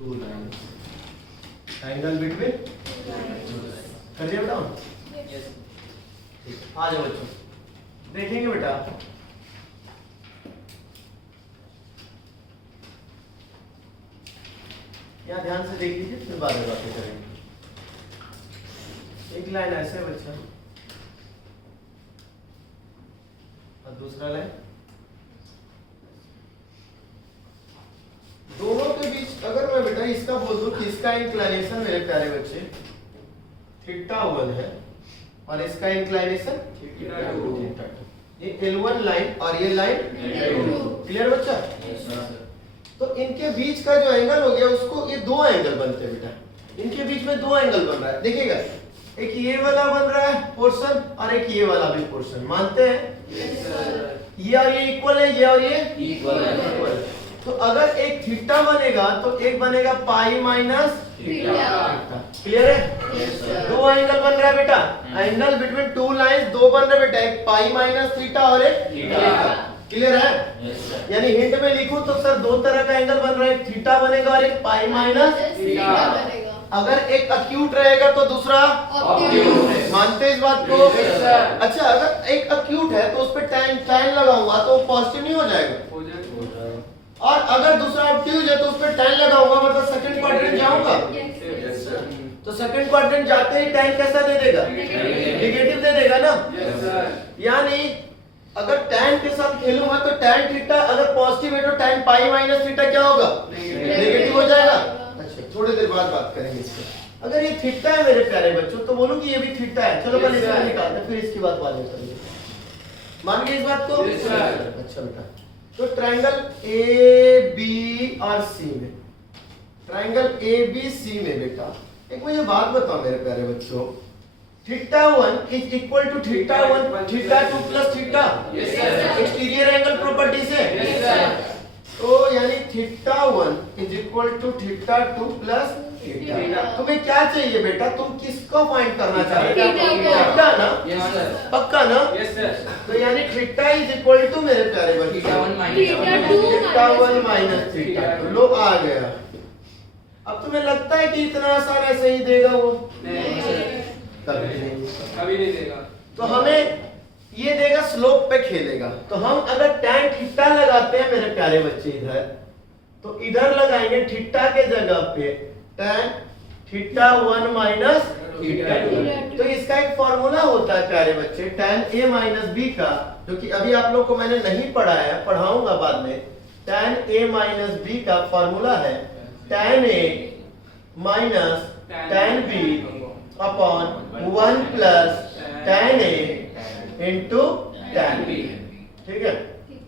Two lines, angle between कर दिया बेटा? ठीक, आ जाओ बच्चों, देखेंगे बेटा यहाँ ध्यान से देख लीजिए, फिर बाद में बातें करेंगे। एक लाइन ऐसे है बच्चा, और दूसरा लाइन, दोनों के बीच अगर मैं बेटा इसका बोल दूं कि इसका इंक्लाइनेशन मेरे प्यारे बच्चे θ1 है और इसका इंक्लाइनेशन θ2, ये L1 लाइन और ये लाइन L2, क्लियर बच्चा? तो इनके बीच का जो एंगल हो गया उसको, ये दो एंगल बनते हैं बेटा, इनके बीच में दो एंगल बन रहा है, देखिएगा एक ये वाला बन रहा है पोर्शन और एक ये वाला भी पोर्शन, मानते हैं? ये और ये इक्वल है, ये और ये इक्वल है। तो अगर एक थीटा बनेगा तो एक बनेगा पाई माइनस थीटा, क्लियर है? दो एंगल बन रहा है बेटा, एंगल बिटवीन टू लाइंस दो बन रहे बेटा, एक पाई माइनस थीटा और एक थीटा, क्लियर है? यानी हिंट में लिखूं तो सर दो तरह का एंगल बन रहा है, एक थीटा बनेगा और एक पाई माइनस थीटा बनेगा। अगर एक अक्यूट रहेगा तो दूसरा ऑब्ट्यूज, मानते हैं इस बात को? अच्छा, अगर एक अक्यूट है तो उस पे tan लगाऊंगा तो पॉजिटिव नहीं हो जाएगा? और अगर दूसरा ऑब्ट्यूज है तो उस पे tan लगाऊंगा मतलब सेकंड क्वाड्रेंट जाऊंगा, तो सेकंड क्वाड्रेंट जाते ही tan कैसा दे देगा? नेगेटिव दे देगा ना? यानी अगर tan के साथ खेलूंगा तो tan थीटा अगर पॉजिटिव है तो tan पाई माइनस थीटा क्या होगा? नेगेटिव हो जाएगा। अच्छा, थोड़ी देर बाद बात करेंगे इससे। अगर ये थीटा है मेरे प्यारे बच्चों तो बोलूं कि ये भी थीटा है, चलो पहले इसको निकालते हैं फिर इसकी बात बाद में करेंगे, मान गए इस बात को? अच्छा बेटा, तो ट्रायंगल ए बी और सी में, ट्रायंगल ए बी सी में बेटा एक मुझे बात बताओ मेरे प्यारे बच्चों, θ1 is equal to θ1 θ2 plus theta, exterior angle property से, तो यानी θ1 is equal to θ2 plus theta. तुम्हें क्या चाहिए बेटा, तुम किसको फाइंड करना चाहते हो? थीटा ना? पक्का ना? तो यानी थीटा इज इक्वल टू मेरे प्यारे बच्चों θ1 माइनस थीटा, लो आ गया। अब तुम्हें लगता है कि इतना आसान ऐसे ही देगा वो? कभी नहीं देगा। तो हमें ये देगा स्लोप पे खेलेगा, तो हम अगर tan थीटा लगाते हैं मेरे प्यारे बच्चे इधर, तो इधर लगाएंगे थीटा के जगह पे tan θ1 माइनस θ2। तो इसका एक फॉर्मूला होता है प्यारे बच्चे tan a माइनस b का, जो कि अभी आप लोग को मैंने नहीं पढ़ाया है, पढ़ाऊंगा बाद में। tan a माइनस b का फॉर्मूला है tan a minus tan b upon 1 plus tan a into tan b, ठीक है?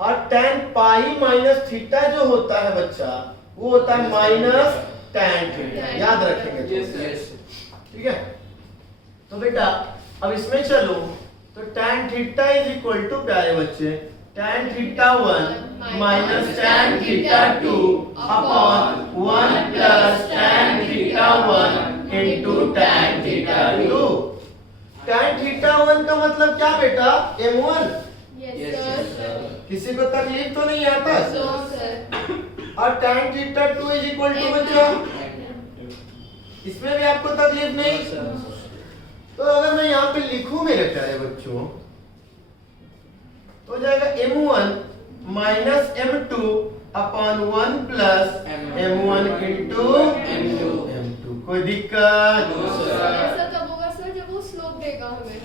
और tan पाई माइनस थीटा जो होता है बच्चा वो होता है माइनस tan थीटा, याद रखेंगे, ठीक है? तो बेटा अब इसमें चलो, तो tan theta is equal to प्यारे बच्चे tan θ1 minus tan θ2 upon 1 plus tan θ1 into tan θ2। tan θ1 का मतलब क्या बेटा? m1। किसी को तकलीफ तो नहीं आता? और tan θ2 इज इक्वल टू बच्चों, इसमें भी आपको तकलीफ नहीं? तो अगर मैं यहाँ पे लिखूं मेरे प्यारे बच्चों तो हो जाएगा m1 minus m2 upon 1 plus m1 into m2। कोई दिक्कत? ऐसा तब होगा सर जब वो स्लोप देगा हमें,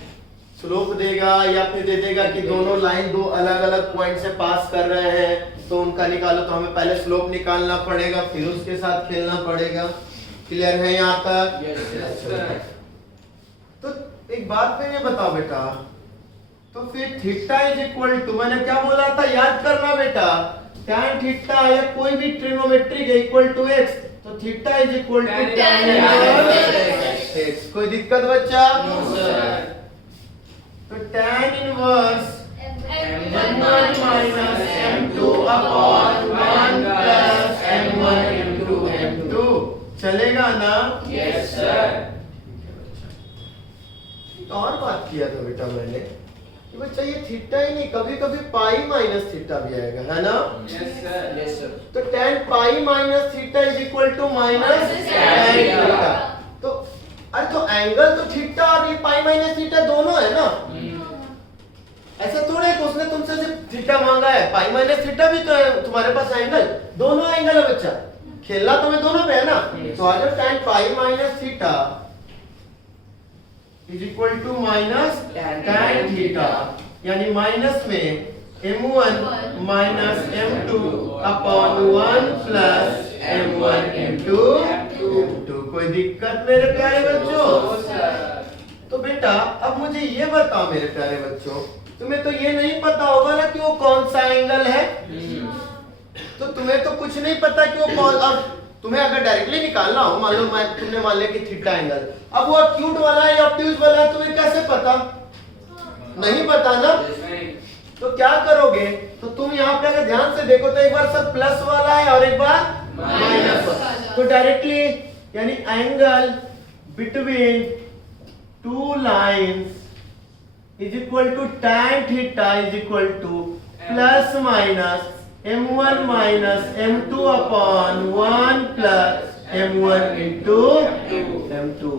स्लोप देगा या फिर दे देगा कि दोनों लाइन दो अलग अलग पॉइंट से पास कर रहे हैं तो उनका निकालो, तो हमें पहले स्लोप निकालना पड़ेगा फिर उसके साथ खेलना पड़ेगा। क्लियर है यहाँ तक? तो एक बात पे ये बताओ बेटा, तो फिर थीटा इज इक्वल टू, मैंने क्या बोला था याद करना बेटा, tan थीटा या कोई भी ट्रिग्नोमेट्रिक है इक्वल टू x, तो theta is equal to tan x। कोई दिक्कत बच्चा? तो tan inverse m1 minus m2 upon 1 plus m1 into m2 चलेगा ना? Yes sir. और बात किया था बेटा मैंने कि बच्चा ये थीटा ही नहीं, कभी कभी पाई माइनस थीटा भी आएगा, है ना? Yes sir. तो tan pi minus theta is equal to minus tan theta. तो अरे तो एंगल तो थीटा और ये पाई माइनस थीटा दोनों है ना, ऐसा थोड़ा है कि उसने तुमसे सिर्फ थीटा मांगा है, पाई माइनस थीटा भी तो है तुम्हारे पास एंगल, दोनों एंगल है बच्चा, खेलना तुम्हें दोनों पे है ना। तो आ जाओ tan pi minus theta is equal to minus tan theta, यानी माइनस में m1 minus m2 upon 1 plus m1 into m2। कोई दिक्कत मेरे प्यारे बच्चों? तो बेटा अब मुझे ये बताओ मेरे प्यारे बच्चों, तुम्हें तो ये नहीं पता होगा ना कि वो कौन सा एंगल है, तो तुम्हें तो कुछ नहीं पता कि वो कौन, अब तुम्हें अगर डायरेक्टली निकालना हो, मान लो तुमने मान लिया कि थीटा एंगल, अब वो एक्यूट वाला है या ऑब्ट्यूज वाला है तुम्हें कैसे पता? नहीं पता ना, तो क्या करोगे? तो तुम यहाँ पे अगर ध्यान से देखो तो एक बार सब प्लस वाला है और एक बार माइनस वाला, तो डायरेक्टली यानी angle between two lines is equal to tan theta is equal to plus minus m1 minus m2 upon 1 plus m1 into m2।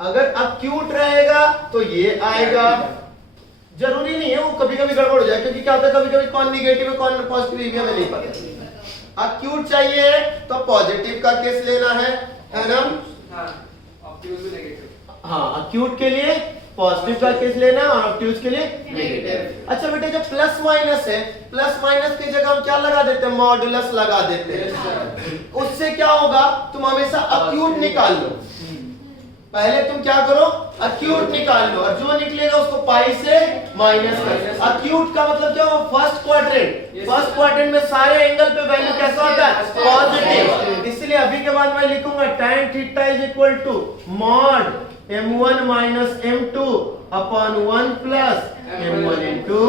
अगर अक्यूट रहेगा तो ये आएगा, जरूरी नहीं है, वो कभी कभी गड़बड़ हो जाए, क्योंकि क्या होता है कभी कभी कौन निगेटिव है कौन पॉजिटिव है हमें नहीं पता। अक्यूट चाहिए तो पॉजिटिव का केस लेना है ना? हाँ, अक्यूट के लिए पॉजिटिव का केस लेना और ऑब्ट्यूज के लिए नेगेटिव। अच्छा बेटा जब प्लस माइनस है, प्लस माइनस की जगह हम क्या लगा देते हैं? मॉडुलस लगा देते हैं। उससे क्या होगा? तुम हमेशा अक्यूट निकाल लो, पहले तुम क्या करो? अक्यूट निकाल लो, और जो निकलेगा उसको पाई से माइनस कर। अक्यूट का मतलब क्या हो? फर्स्ट क्वाड्रेंट, फर्स्ट क्वाड्रेंट में सारे एंगल पे वैल्यू कैसा होता है? पॉजिटिव। इसलिए अभी के बाद मैं लिखूंगा tan theta is equal to mod m1 minus m2 upon 1 plus m1 into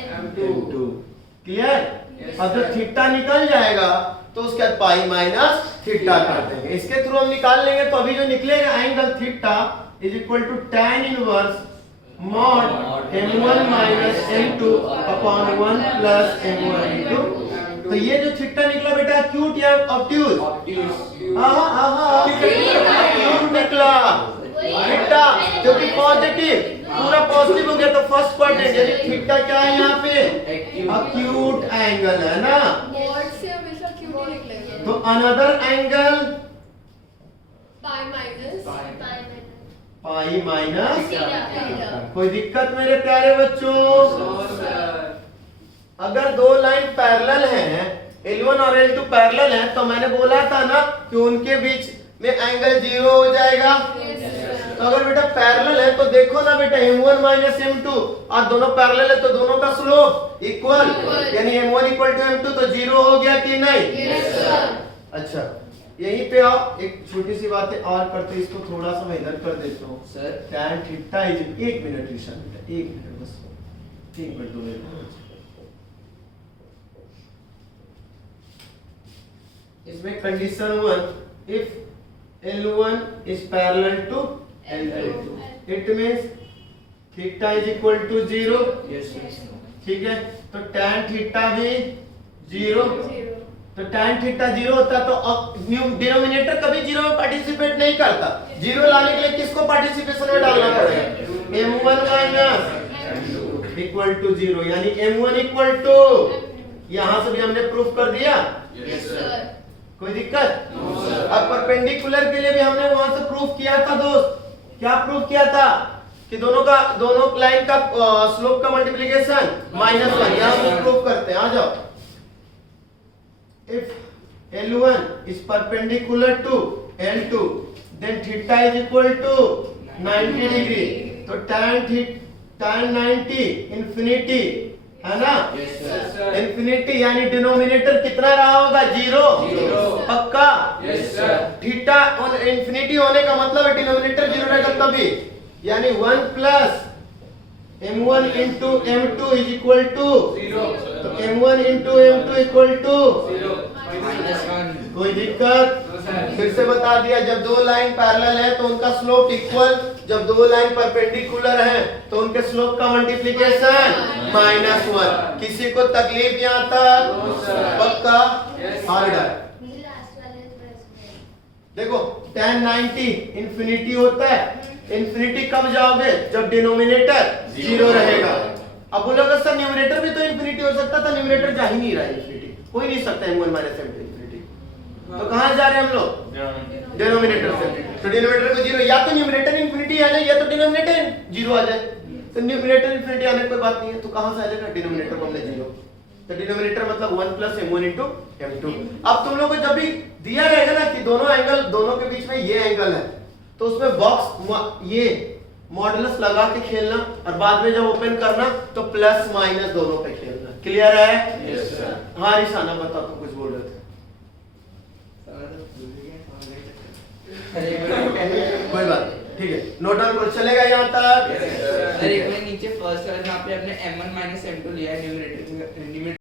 m2। Clear? अब जब थीटा निकल जाएगा तो उसके बाद पाई माइनस थीटा कर देंगे, इसके थ्रू हम निकाल लेंगे। तो अभी जो निकलेगा angle theta is equal to tan inverse mod m1 minus m2 upon 1 plus m1 into। तो ये जो थीटा निकला बेटा एक्यूट या ऑब्ट्यूज? एक्यूट निकला थीटा, क्योंकि पॉजिटिव पूरा पॉजिटिव हो गया, तो फर्स्ट क्वाड्रेंट यानी थीटा क्या है यहाँ पे? एक्यूट एंगल है ना। मॉड से हमेशा क्यूट ही निकलेगा। तो another angle pi minus pi minus theta. कोई दिक्कत मेरे प्यारे बच्चों? अगर दो लाइन पैरेलल हैं, L1 और L2 पैरेलल हैं, तो मैंने बोला था ना कि उनके बीच में एंगल 0 हो जाएगा। तो अगर बेटा पैरेलल है तो देखो ना बेटा m1 माइनस m2, और दोनों पैरेलल है तो दोनों का स्लोप इक्वल, यानी m1 इक्वल टू m2, तो 0 हो गया कि नहीं? अच्छा यहीं पे आओ, एक छोटी सी बात है और करते, इसको थोड़ा सा मैं इधर कर देता हूँ सर। tan थीटा इज, एक मिनट ईशान बेटा, एक मिनट बस, एक मिनट दो मिनट। इसमें कंडीशन 1, इफ L1 is parallel to L2, it means theta is equal to 0। ठीक है, तो tan थीटा भी 0। तो tan थीटा 0 होता तो डिनोमिनेटर कभी 0 में पार्टिसिपेट नहीं करता। 0 लाने के लिए किसको पार्टिसिपेशन में डालना पड़ेगा? m1 माइनस इक्वल टू 0, यानी m1 इक्वल टू, यहां से भी हमने प्रूफ कर दिया। कोई दिक्कत? अब परपेंडिकुलर के लिए भी हमने वहां से प्रूफ किया था दोस्त। क्या प्रूफ किया था? कि दोनों लाइन का स्लोप का मल्टीप्लिकेशन -1। यहां से प्रूफ करते हैं, आ जाओ। If L1 is perpendicular to L2 then theta is equal to 90 degree. तो tan 90 इंफिनिटी है ना? इंफिनिटी यानी डिनोमिनेटर कितना रहा होगा? 0। पक्का? थीटा इंफिनिटी होने का मतलब है डिनोमिनेटर 0 रहेगा तभी, यानी 1 plus m1 into m2 is equal to 0। तो m1 into m2 equal to -1। कोई दिक्कत? फिर से बता दिया, जब दो लाइन पैरेलल है तो उनका स्लोप इक्वल, जब दो लाइन परपेंडिकुलर है तो उनके स्लोप का मल्टीप्लिकेशन -1। किसी को तकलीफ यहाँ तक? पक्का? हार्ड है। देखो tan 90 इंफिनिटी होता है, इंफिनिटी कब जाओगे? जब डिनोमिनेटर जीरो रहेगा। अब बोलोगे सर न्यूमरेटर भी तो इंफिनिटी हो सकता था, न्यूमरेटर जा ही नहीं रहा है इंफिनिटी, हो ही नहीं सकता m1 - m2 इंफिनिटी। तो कहां जा रहे हैं हम लोग? डिनोमिनेटर से। तो डिनोमिनेटर को जीरो, या तो न्यूमरेटर इंफिनिटी आ जाए या तो डिनोमिनेटर जीरो आ जाए। तो न्यूमरेटर इंफिनिटी आने की कोई बात नहीं है, तो कहां से आ जाएगा? डिनोमिनेटर को हमने जीरो, तो डिनोमिनेटर मतलब 1 + m1 * m2। अब तुम लोग को जब भी दिया रहेगा ना कि दोनों एंगल, दोनों के बीच में ये एंगल है, तो उसमें बॉक्स ये मॉडुलस लगा के खेलना, और बाद में जब ओपन करना तो प्लस माइनस दोनों पे खेलना। क्लियर है? Yes sir. हाँ रिसाना बताओ, तुम कुछ बोल रहे थे। कोई बात नहीं, ठीक है, नोट डाउन करो, चलेगा यहाँ तक? सर एक बार नीचे फर्स्ट वाले में आपने अपने m1 - m2 लिया है न्यूमरेटर